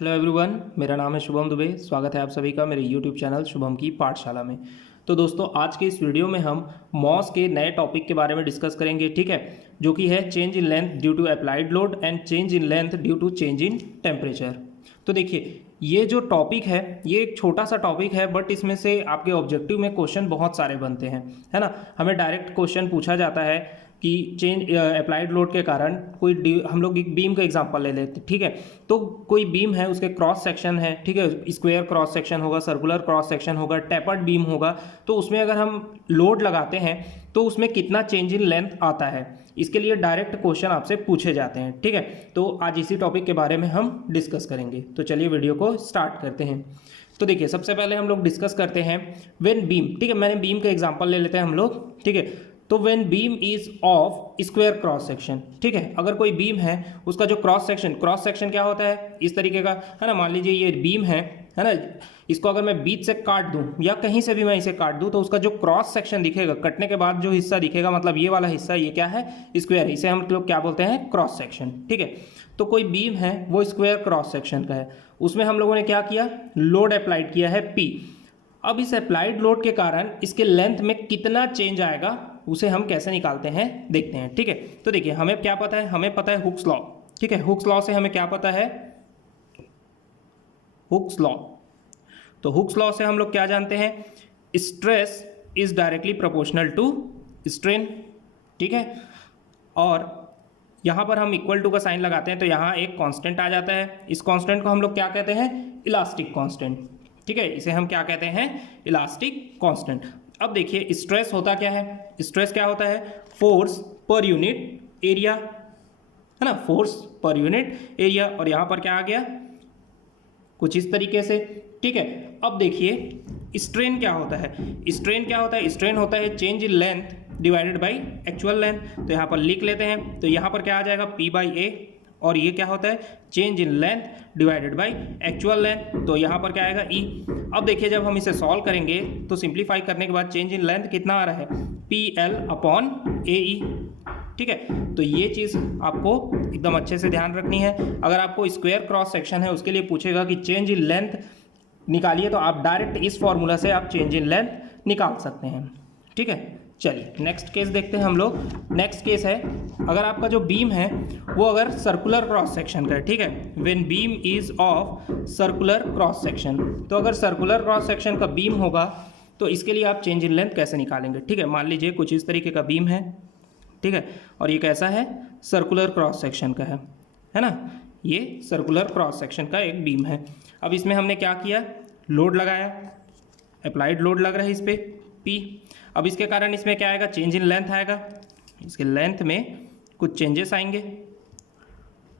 Hello everyone, मेरा नाम है शुभम दुबे। स्वागत है आप सभी का मेरे यूट्यूब चैनल शुभम की पाठशाला में। तो दोस्तों, आज के इस वीडियो में हम मॉस के नए टॉपिक के बारे में डिस्कस करेंगे, ठीक है, जो कि है change in length due to applied load and change in length due to change in temperature. तो देखिए, ये जो टॉपिक है ये एक छोटा सा टॉपिक है, बट इसमें से आपके ऑब्जेक्टिव में क्वेश्चन बहुत सारे बनते हैं, है ना। हमें डायरेक्ट क्वेश्चन पूछा जाता है कि चेंज अप्लाइड लोड के कारण कोई हम लोग एक बीम का एग्जांपल ले लेते, ठीक है। तो कोई बीम है, उसके क्रॉस सेक्शन है, ठीक है, स्क्वायर क्रॉस सेक्शन होगा, सर्कुलर क्रॉस सेक्शन होगा, टेपर्ड बीम होगा। तो उसमें अगर हम लोड लगाते हैं तो उसमें कितना चेंज इन लेंथ आता है, इसके लिए डायरेक्ट क्वेश्चन आपसे पूछे जाते हैं, ठीक है। तो आज इसी टॉपिक के बारे में हम डिस्कस करेंगे। तो चलिए वीडियो को स्टार्ट करते हैं। तो देखिए, सबसे पहले हम लोग डिस्कस करते हैं व्हेन बीम, ठीक है। मैंने बीम का एग्जांपल ले लेते हैं हम लोग, ठीक है। तो when beam is of square cross section, ठीक है, अगर कोई बीम है उसका जो क्रॉस सेक्शन क्या होता है, इस तरीके का, है ना। मान लीजिए ये बीम है ना, इसको अगर मैं बीच से काट दूं या कहीं से भी मैं इसे काट दूं तो उसका जो क्रॉस सेक्शन दिखेगा, कटने के बाद जो हिस्सा दिखेगा, मतलब ये वाला हिस्सा, ये क्या है, स्क्वायर है, इसे हम लोग क्या बोलते हैं, क्रॉस सेक्शन, ठीक है। तो कोई बीम है वो स्क्वायर क्रॉस सेक्शन का है, उसमें हम लोगों ने क्या किया, लोड अप्लाइड किया है P। अब इस अप्लाइड लोड के कारण इसके लेंथ में कितना चेंज आएगा उसे हम कैसे निकालते हैं देखते हैं, ठीक है। तो देखिए, हमें क्या पता है, हमें पता है हुक्स लॉ, ठीक है। हुक्स लॉ से हमें क्या पता है, हुक्स लॉ। तो हुक्स लॉ से हम लोग क्या जानते हैं, stress is directly proportional to strain, ठीक है। और यहां पर हम इक्वल टू का साइन लगाते हैं तो यहां एक कांस्टेंट आ जाता है। इस कांस्टेंट को हम लोग क्या कहते हैं, इलास्टिक कांस्टेंट, ठीक है। इसे हम क्या कहते हैं, इलास्टिक कांस्टेंट। अब देखिए, स्ट्रेस होता क्या है, स्ट्रेस क्या होता है, फोर्स पर यूनिट एरिया, है ना, फोर्स पर यूनिट एरिया। और यहां पर क्या आ गया, कुछ इस तरीके से, ठीक है। अब देखिए, स्ट्रेन क्या होता है, स्ट्रेन क्या होता है, स्ट्रेन होता है change in length divided by actual length. तो यहां पर लिख लेते हैं, तो यहां पर क्या आ जाएगा, P/A, और ये क्या होता है, change in length divided by actual length. तो यहाँ पर क्या आएगा, E। अब देखिए, जब हम इसे सॉल्व करेंगे तो सिंप्लीफाई करने के बाद चेंज इन लेंथ कितना आ रहा है, PL/AE, ठीक है। तो ये चीज़ आपको एकदम अच्छे से ध्यान रखनी है। अगर आपको स्क्वायर क्रॉस सेक्शन है उसके लिए पूछेगा कि चेंज इन लेंथ निकालिए, तो आप डायरेक्ट इस फॉर्मूला से आप चेंज इन लेंथ निकाल सकते हैं, ठीक है। चलिए नेक्स्ट केस देखते हैं हम लोग। नेक्स्ट केस है, अगर आपका जो बीम है वो अगर सर्कुलर क्रॉस सेक्शन का है, ठीक है, when beam is of circular cross section. तो अगर सर्कुलर क्रॉस सेक्शन का बीम होगा तो इसके लिए आप चेंज इन लेंथ कैसे निकालेंगे, ठीक है। मान लीजिए कुछ इस तरीके का बीम है, ठीक है, और ये कैसा है, सर्कुलर क्रॉस सेक्शन का है ना, ये सर्कुलर क्रॉस सेक्शन का एक बीम है। अब इसमें हमने क्या किया, लोड लगाया, अप्लाइड लोड लग रहा है इस पर P। अब इसके कारण इसमें क्या आएगा, चेंज इन लेंथ आएगा, इसके लेंथ में कुछ चेंजेस आएंगे,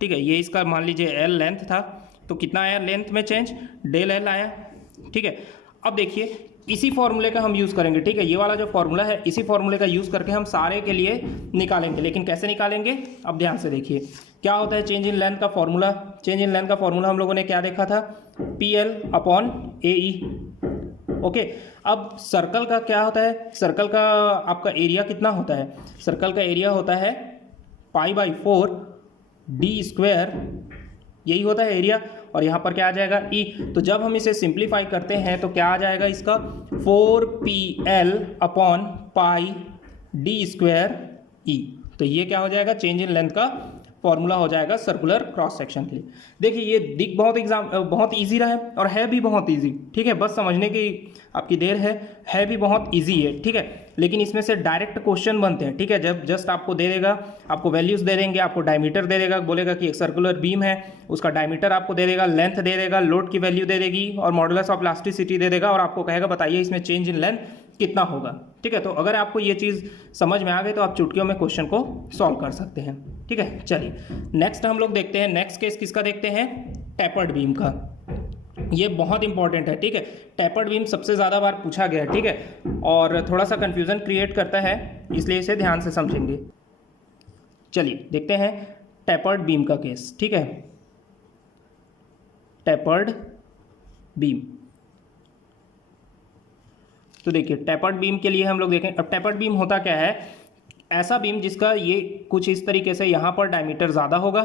ठीक है। ये इसका मान लीजिए L लेंथ था, तो कितना आया लेंथ में चेंज, डेल L आया, ठीक है। अब देखिए, इसी फॉर्मूले का हम यूज़ करेंगे, ठीक है। ये वाला जो फॉर्मूला है, इसी फॉर्मूले का यूज़ करके हम सारे के लिए निकालेंगे, लेकिन कैसे निकालेंगे, अब ध्यान से देखिए क्या होता है चेंज इन लेंथ का फॉर्मूला। चेंज इन लेंथ का फॉर्मूला हम लोगों ने क्या देखा था, PL/AE, ओके। अब सर्कल का क्या होता है, सर्कल का आपका एरिया कितना होता है, सर्कल का एरिया होता है π/4d², यही होता है एरिया। और यहाँ पर क्या आ जाएगा, E। तो जब हम इसे सिंप्लीफाई करते हैं तो क्या आ जाएगा इसका, 4PL/πd²E। तो ये क्या हो जाएगा, चेंज इन लेंथ का फॉर्मूला हो जाएगा सर्कुलर क्रॉस सेक्शन के लिए। देखिए, ये दिख बहुत इजी रहा है और है भी बहुत इजी, ठीक है। बस समझने की आपकी देर है भी बहुत इजी है, ठीक है। लेकिन इसमें से डायरेक्ट क्वेश्चन बनते हैं, ठीक है। जब जस्ट आपको दे देगा, आपको वैल्यूज दे देंगे, आपको डायमीटर दे देगा, बोलेगा कि एक सर्कुलर बीम है, उसका डायमीटर आपको दे देगा, लेंथ दे देगा, लोड की वैल्यू दे देगी और मॉडुलस ऑफ इलास्टिसिटी दे देगा, और आपको कहेगा बताइए इसमें चेंज इन लेंथ कितना होगा, ठीक है। तो अगर आपको ये चीज़ समझ में आ गई तो आप चुटकियों में क्वेश्चन को सॉल्व कर सकते हैं, ठीक है। चलिए नेक्स्ट हम लोग देखते हैं, नेक्स्ट केस किसका देखते हैं, टेपर्ड बीम का। ये बहुत इंपॉर्टेंट है, ठीक है। टेपर्ड बीम सबसे ज़्यादा बार पूछा गया है, ठीक है, और थोड़ा सा कंफ्यूजन क्रिएट करता है, इसलिए इसे ध्यान से समझेंगे। चलिए देखते हैं टेपर्ड बीम का केस, ठीक है। टेपर्ड बीम, तो देखिए टेपर्ड बीम के लिए हम लोग देखें। अब टेपर्ड बीम होता क्या है, ऐसा बीम जिसका ये कुछ इस तरीके से यहाँ पर डायमीटर ज़्यादा होगा,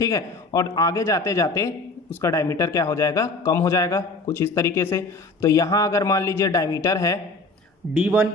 ठीक है, और आगे जाते जाते उसका डायमीटर क्या हो जाएगा, कम हो जाएगा, कुछ इस तरीके से। तो यहाँ अगर मान लीजिए डायमीटर है D1,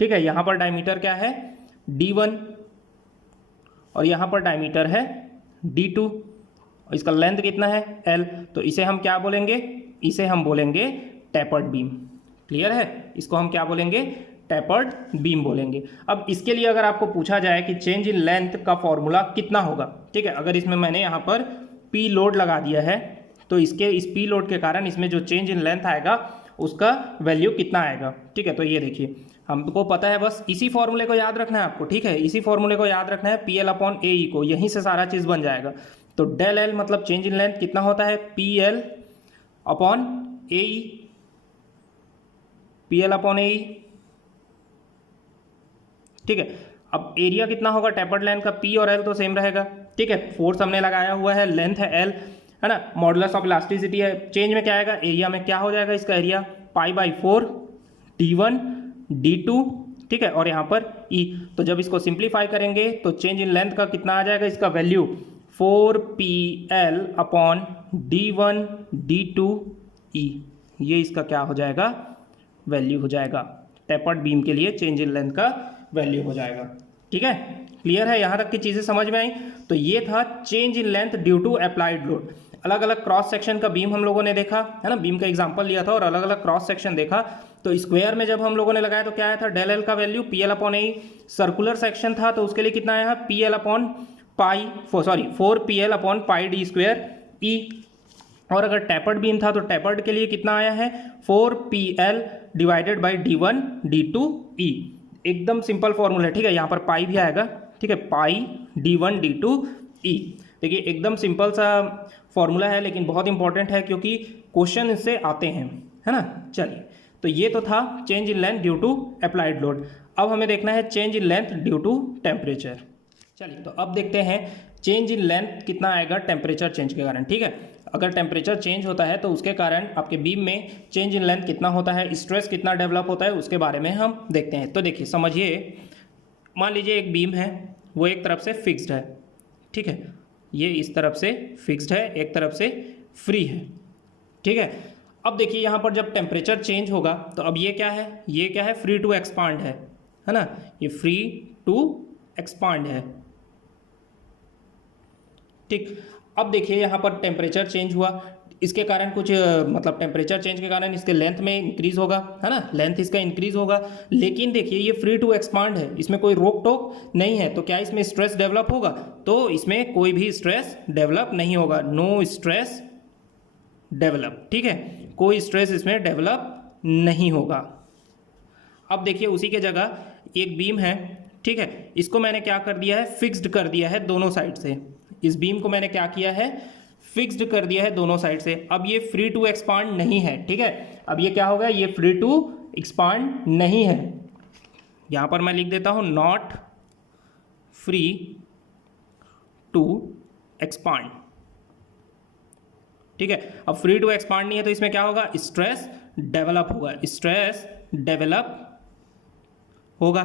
ठीक है, यहाँ पर डायमीटर क्या है D1 और यहाँ पर डायमीटर है D2, इसका लेंथ कितना है L, तो इसे हम क्या बोलेंगे, इसे हम बोलेंगे टेपर्ड बीम। क्लियर है, इसको हम क्या बोलेंगे, टेपर्ड बीम बोलेंगे। अब इसके लिए अगर आपको पूछा जाए कि चेंज इन लेंथ का फॉर्मूला कितना होगा, ठीक है, अगर इसमें मैंने यहाँ पर P लोड लगा दिया है तो इसके इस P लोड के कारण इसमें जो चेंज इन लेंथ आएगा उसका वैल्यू कितना आएगा, ठीक है। तो ये देखिए हमको पता है, बस इसी फॉर्मूले को याद रखना है आपको, ठीक है, इसी फॉर्मूले को याद रखना है, PL अपॉन AE को, यहीं से सारा चीज़ बन जाएगा। तो डेल L मतलब चेंज इन लेंथ कितना होता है, PL upon AE, PL upon AE, ठीक है। अब एरिया कितना होगा टेपर्ड लेंथ का, P और L तो सेम रहेगा, ठीक है, फोर्स हमने लगाया हुआ है, लेंथ है L, है ना, मॉडुलस ऑफ इलास्टिसिटी है, चेंज में क्या आएगा, एरिया में क्या हो जाएगा, इसका एरिया π/4 D1 D2, ठीक है, और यहाँ पर E। तो जब इसको सिंप्लीफाई करेंगे तो चेंज इन लेंथ का कितना आ जाएगा, इसका value 4PL upon D1 D2 E, ये इसका क्या हो जाएगा, वैल्यू हो जाएगा, टेपर्ड बीम के लिए चेंज इन लेंथ का वैल्यू हो जाएगा। ठीक है, क्लियर है, यहाँ तक की चीज़ें समझ में आई। तो ये था change in length due to applied load. अलग अलग क्रॉस सेक्शन का बीम हम लोगों ने देखा है ना, बीम का एग्जांपल लिया था और अलग अलग क्रॉस सेक्शन देखा। तो स्क्वायर में जब हम लोगों ने लगाया तो क्या आया था, डेल एल का value PL upon A. Circular section था तो उसके लिए कितना आया है, PL upon 4PL upon pi D square E. और अगर टेपर्ड बीम था तो टेपर्ड के लिए कितना आया है, 4PL divided by D1 D2 E। एकदम सिंपल फॉर्मूला है, ठीक है, यहाँ पर पाई भी आएगा, ठीक है, पाई D1 D2 E। देखिए एकदम सिंपल सा फॉर्मूला है लेकिन बहुत इंपॉर्टेंट है क्योंकि क्वेश्चन इससे आते हैं, है ना। चलिए, तो ये तो था change in length due to applied load. अब हमें देखना है change in length due to temperature. चलिए, तो अब देखते हैं चेंज इन लेंथ कितना आएगा टेम्परेचर चेंज के कारण। ठीक है, अगर टेम्परेचर चेंज होता है तो उसके कारण आपके बीम में चेंज इन लेंथ कितना होता है, स्ट्रेस कितना डेवलप होता है, उसके बारे में हम देखते हैं। तो देखिए समझिए, मान लीजिए एक बीम है, वो एक तरफ से फिक्स्ड है, ठीक है, ये इस तरफ से फिक्स्ड है, एक तरफ से फ्री है, ठीक है। अब देखिए यहाँ पर जब टेम्परेचर चेंज होगा तो अब ये क्या है, ये क्या है, फ्री टू एक्सपांड है ना, ये फ्री टू एक्सपांड है, ठीक। अब देखिए यहाँ पर टेम्परेचर चेंज हुआ, इसके कारण कुछ मतलब टेम्परेचर चेंज के कारण इसके लेंथ में इंक्रीज होगा, है ना, लेंथ इसका इंक्रीज होगा। लेकिन देखिए ये फ्री टू एक्सपांड है, इसमें कोई रोक टोक नहीं है, तो क्या इसमें स्ट्रेस डेवलप होगा, तो इसमें कोई भी स्ट्रेस डेवलप नहीं होगा, नो स्ट्रेस डेवलप, ठीक है, कोई स्ट्रेस इसमें डेवलप नहीं होगा। अब देखिए उसी के जगह एक बीम है, ठीक है, इसको मैंने क्या कर दिया है, फिक्स्ड कर दिया है दोनों साइड से। इस बीम को मैंने क्या किया है, फिक्स्ड कर दिया है दोनों साइड से। अब ये फ्री टू एक्सपांड नहीं है, ठीक है, अब ये क्या होगा, ये फ्री टू एक्सपांड नहीं है। यहां पर मैं लिख देता हूं नॉट फ्री टू एक्सपांड, ठीक है। अब फ्री टू एक्सपांड नहीं है तो इसमें क्या होगा, स्ट्रेस डेवलप होगा, स्ट्रेस डेवलप होगा।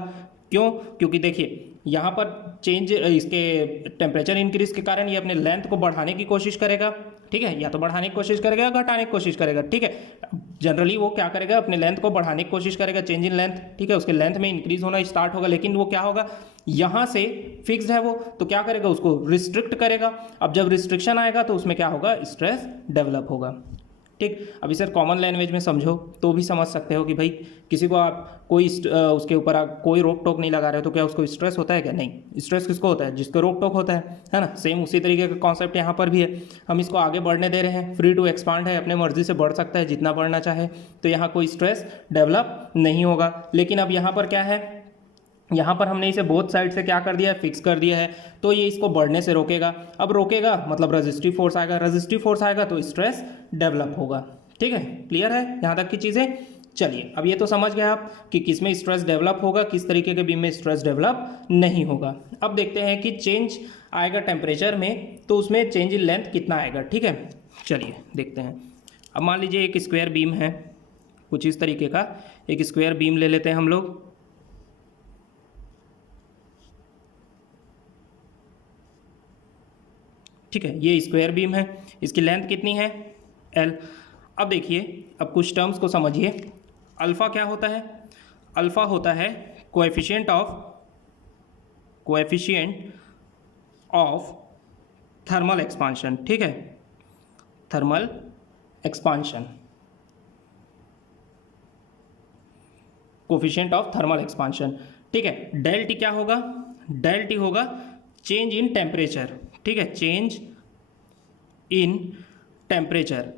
क्यों, क्योंकि देखिए यहाँ पर चेंज, इसके टेम्परेचर इंक्रीज के कारण ये अपने लेंथ को बढ़ाने की कोशिश करेगा, ठीक है, या तो बढ़ाने की कोशिश करेगा या घटाने की कोशिश करेगा, ठीक है। जनरली वो क्या करेगा, अपने लेंथ को बढ़ाने की कोशिश करेगा, चेंज इन लेंथ, ठीक है, उसके लेंथ में इंक्रीज होना स्टार्ट होगा। लेकिन वो क्या होगा, यहाँ से फिक्स्ड है वो, तो क्या करेगा, उसको रिस्ट्रिक्ट करेगा। अब जब रिस्ट्रिक्शन आएगा तो उसमें क्या होगा, स्ट्रेस डेवलप होगा, ठीक। अब इसे कॉमन लैंग्वेज में समझो तो भी समझ सकते हो कि भाई किसी को आप कोई उसके ऊपर आप कोई रोक टोक नहीं लगा रहे हो तो क्या उसको स्ट्रेस होता है क्या, नहीं। स्ट्रेस किसको होता है, जिसको रोक टोक होता है ना। सेम उसी तरीके का कॉन्सेप्ट यहाँ पर भी है, हम इसको आगे बढ़ने दे रहे हैं, फ्री टू एक्सपांड है, अपने मर्जी से बढ़ सकता है जितना बढ़ना चाहे, तो यहाँ कोई स्ट्रेस डेवलप नहीं होगा। लेकिन अब यहाँ पर क्या है, यहाँ पर हमने इसे बोथ साइड से क्या कर दिया है, फिक्स कर दिया है, तो ये इसको बढ़ने से रोकेगा। अब रोकेगा मतलब रजिस्टिव फोर्स आएगा, रजिस्टिव फोर्स आएगा तो स्ट्रेस डेवलप होगा, ठीक है। क्लियर है यहाँ तक की चीज़ें। चलिए, अब ये तो समझ गए आप कि किस में स्ट्रेस डेवलप होगा, किस तरीके के बीम में स्ट्रेस डेवलप नहीं होगा। अब देखते हैं कि चेंज आएगा टेम्परेचर में तो उसमें चेंज इन लेंथ कितना आएगा, ठीक है। चलिए देखते हैं। अब मान लीजिए एक स्क्वायर बीम है, कुछ इस तरीके का एक स्क्वायर बीम ले लेते हैं हम लोग, ठीक है, ये स्क्वायर बीम है, इसकी लेंथ कितनी है L। अब देखिए, अब कुछ टर्म्स को समझिए। अल्फ़ा क्या होता है? अल्फ़ा होता है कोएफिशिएंट ऑफ थर्मल एक्सपांशन, ठीक है, thermal expansion, coefficient of thermal expansion, ठीक है। डेल टी क्या होगा? डेल टी होगा चेंज इन टेम्परेचर, ठीक है, चेंज इन टेम्परेचर,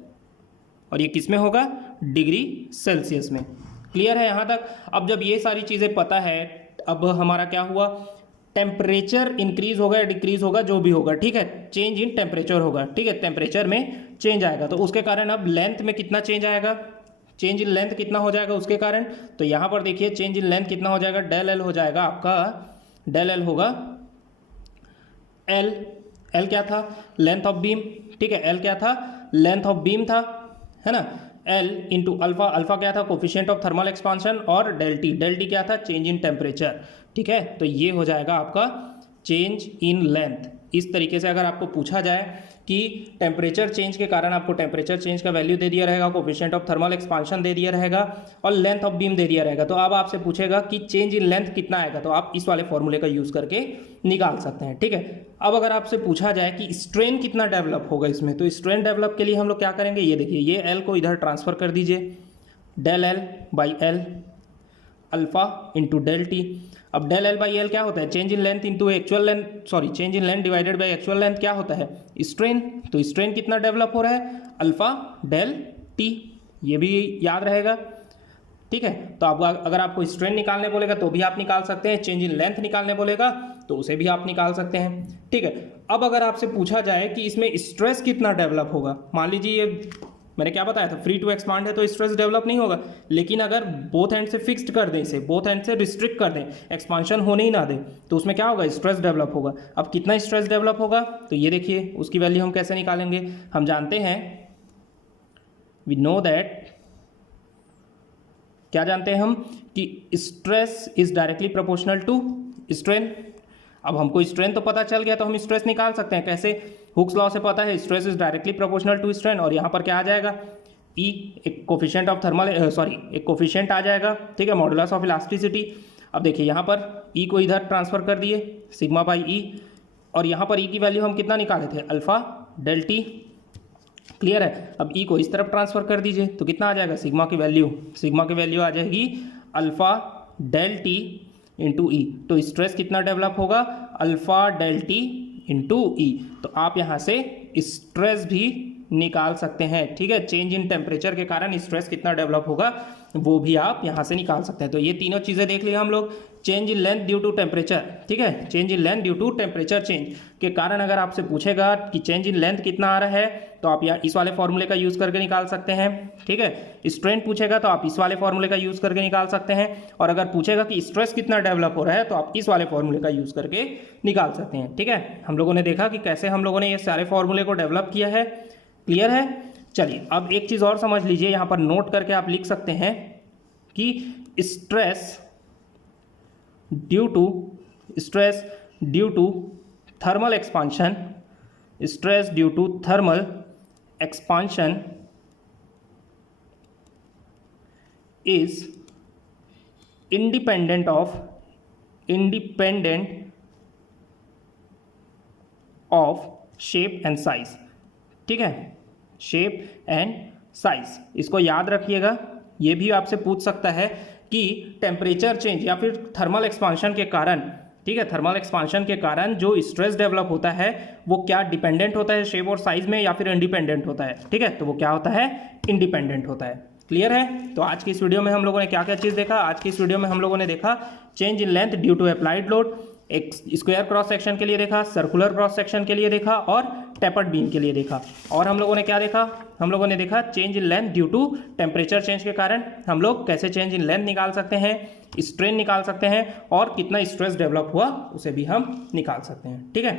और ये किस में होगा? डिग्री सेल्सियस में। क्लियर है यहाँ तक? अब जब ये सारी चीज़ें पता है, अब हमारा क्या हुआ, टेम्परेचर इंक्रीज होगा या डिक्रीज होगा, जो भी होगा, ठीक है, चेंज इन टेम्परेचर होगा, ठीक है, टेम्परेचर में चेंज आएगा, तो उसके कारण अब लेंथ में कितना चेंज आएगा, चेंज इन लेंथ कितना हो जाएगा उसके कारण। तो यहाँ पर देखिए चेंज इन लेंथ कितना हो जाएगा, डेल एल हो जाएगा आपका, डेल एल होगा एल, एल क्या था? लेंथ ऑफ बीम, ठीक है, एल क्या था? लेंथ ऑफ बीम था, है ना, एल इंटू अल्फा, अल्फा क्या था? कोफिशिएंट ऑफ थर्मल एक्सपांशन, और डेल टी क्या था? चेंज इन टेम्परेचर, ठीक है। तो ये हो जाएगा आपका चेंज इन लेंथ। इस तरीके से अगर आपको पूछा जाए कि टेम्परेचर चेंज के कारण आपको टेम्परेचर चेंज का वैल्यू दे दिया रहेगा, कोफिशिएंट ऑफ थर्मल एक्सपांशन दे दिया रहेगा, और लेंथ ऑफ बीम दे दिया रहेगा, तो अब आपसे पूछेगा कि चेंज इन लेंथ कितना आएगा, तो आप इस वाले फॉर्मूले का यूज़ करके निकाल सकते हैं, ठीक है। अब अगर आपसे पूछा जाए कि स्ट्रेन कितना डेवलप होगा इसमें, तो स्ट्रेन डेवलप के लिए हम लोग क्या करेंगे, ये देखिए, ये एल को इधर ट्रांसफर कर दीजिए, del L by L alpha into del T. अब डेल एल बाई एल क्या होता है? Change in length into actual length, sorry, change in length divided by actual length क्या होता है? स्ट्रेन। तो स्ट्रेन कितना डेवलप हो रहा है? अल्फा डेल टी, ये भी याद रहेगा, ठीक है। तो आप अगर आपको स्ट्रेन निकालने बोलेगा तो भी आप निकाल सकते हैं, चेंज इन लेंथ निकालने बोलेगा तो उसे भी आप निकाल सकते हैं, ठीक है। अब अगर आपसे पूछा जाए कि इसमें स्ट्रेस कितना डेवलप होगा, मान लीजिए ये मैंने क्या बताया था, फ्री टू एक्सपांड है तो स्ट्रेस डेवलप नहीं होगा, लेकिन अगर बोथ एंड से फिक्स्ड कर दें, इसे बोथ एंड से रिस्ट्रिक्ट कर दें, एक्सपांशन होने ही ना दें, तो उसमें क्या होगा? स्ट्रेस डेवलप होगा। अब कितना स्ट्रेस डेवलप होगा, तो ये देखिए, उसकी वैल्यू हम कैसे निकालेंगे, हम जानते हैं, वी नो दैट, क्या जानते हैं हम, कि stress is directly proportional to strain. अब हमको स्ट्रेन तो पता चल गया, तो हम स्ट्रेस निकाल सकते हैं, कैसे? हुक्स लॉ से पता है stress is directly proportional to strain, और यहाँ पर क्या आ जाएगा? ई, एक कोफिशिएंट ऑफ थर्मल, एक कोफिशिएंट आ जाएगा, ठीक है, मॉडुलस ऑफ इलास्टिसिटी। अब देखिए यहाँ पर ई को इधर ट्रांसफर कर दिए, सिग्मा बाई ई, और यहाँ पर ई की वैल्यू हम कितना निकाले थे? अल्फा डेल टी, क्लियर है। अब ई को इस तरफ ट्रांसफर कर दीजिए, तो कितना आ जाएगा? सिग्मा की वैल्यू आ जाएगी अल्फा डेल टी इंटू ई। तो स्ट्रेस कितना डेवलप होगा? अल्फा डेल टी इंटू ई। तो आप यहाँ से स्ट्रेस भी निकाल सकते हैं, ठीक है, चेंज इन टेम्परेचर के कारण स्ट्रेस कितना डेवलप होगा वो भी आप यहाँ से निकाल सकते हैं। तो ये तीनों चीज़ें देख लिया हम लोग, change in length due to temperature, ठीक है, change in length due to temperature change के कारण अगर आपसे पूछेगा कि चेंज इन लेंथ कितना आ रहा है, तो आप यहाँ इस वाले फॉर्मूले का यूज़ करके निकाल सकते हैं, ठीक है। स्ट्रेन पूछेगा तो आप इस वाले फॉर्मूले का यूज़ करके निकाल सकते हैं, और अगर पूछेगा कि स्ट्रेस कितना डेवलप हो रहा है तो आप इस वाले फॉर्मूले का यूज़ करके निकाल सकते हैं, ठीक है। हम लोगों ने देखा कि कैसे हम लोगों ने ये सारे फॉर्मूले को डेवलप किया है, क्लियर है। चलिए अब एक चीज़ और समझ लीजिए, यहाँ पर नोट करके आप लिख सकते हैं कि stress due to thermal expansion, stress due to thermal expansion is independent of shape and size, ठीक है, शेप एंड साइज। इसको याद रखिएगा, ये भी आपसे पूछ सकता है कि टेम्परेचर चेंज या फिर थर्मल एक्सपांशन के कारण, ठीक है, थर्मल एक्सपांशन के कारण जो स्ट्रेस डेवलप होता है वो क्या डिपेंडेंट होता है शेप और साइज में या फिर इंडिपेंडेंट होता है, ठीक है। तो वो क्या होता है? इंडिपेंडेंट होता है, क्लियर है। तो आज की इस वीडियो में हम लोगों ने क्या क्या चीज़ देखा? आज की इस वीडियो में हम लोगों ने देखा change in length due to applied load, एक स्क्वायर क्रॉस सेक्शन के लिए देखा, सर्कुलर क्रॉस सेक्शन के लिए देखा, और टेपर्ड बीम के लिए देखा। और हम लोगों ने क्या देखा? हम लोगों ने देखा change in length due to temperature change के कारण हम लोग कैसे चेंज इन लेंथ निकाल सकते हैं, स्ट्रेन निकाल सकते हैं, और कितना स्ट्रेस डेवलप हुआ उसे भी हम निकाल सकते हैं, ठीक है।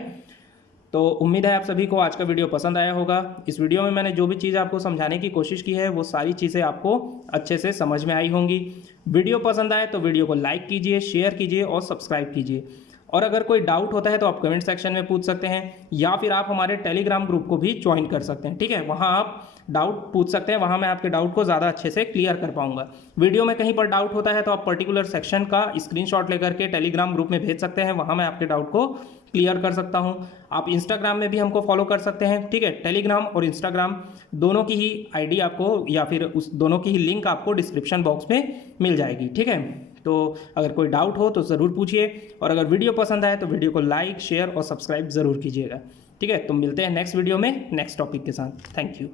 तो उम्मीद है आप सभी को आज का वीडियो पसंद आया होगा। इस वीडियो में मैंने जो भी चीज़ आपको समझाने की कोशिश की है वो सारी चीज़ें आपको अच्छे से समझ में आई होंगी। वीडियो पसंद आए तो वीडियो को लाइक कीजिए, शेयर कीजिए और सब्सक्राइब कीजिए। और अगर कोई डाउट होता है तो आप कमेंट सेक्शन में पूछ सकते हैं, या फिर आप हमारे टेलीग्राम ग्रुप को भी ज्वाइन कर सकते हैं। ठीक है, वहाँ आप डाउट पूछ सकते हैं, वहाँ मैं आपके डाउट को ज़्यादा अच्छे से क्लियर कर पाऊंगा। वीडियो में कहीं पर डाउट होता है तो आप पर्टिकुलर सेक्शन का स्क्रीनशॉट लेकर के टेलीग्राम ग्रुप में भेज सकते हैं, वहाँ मैं आपके डाउट को क्लियर कर सकता हूँ। आप इंस्टाग्राम में भी हमको फॉलो कर सकते हैं। ठीक है, टेलीग्राम और इंस्टाग्राम दोनों की ही आईडी आपको, या फिर उस दोनों की ही लिंक आपको डिस्क्रिप्शन बॉक्स में मिल जाएगी। ठीक है, तो अगर कोई डाउट हो तो ज़रूर पूछिए, और अगर वीडियो पसंद आए तो वीडियो को लाइक, शेयर और सब्सक्राइब ज़रूर कीजिएगा। ठीक है, तो मिलते हैं नेक्स्ट वीडियो में नेक्स्ट टॉपिक के साथ। Thank you.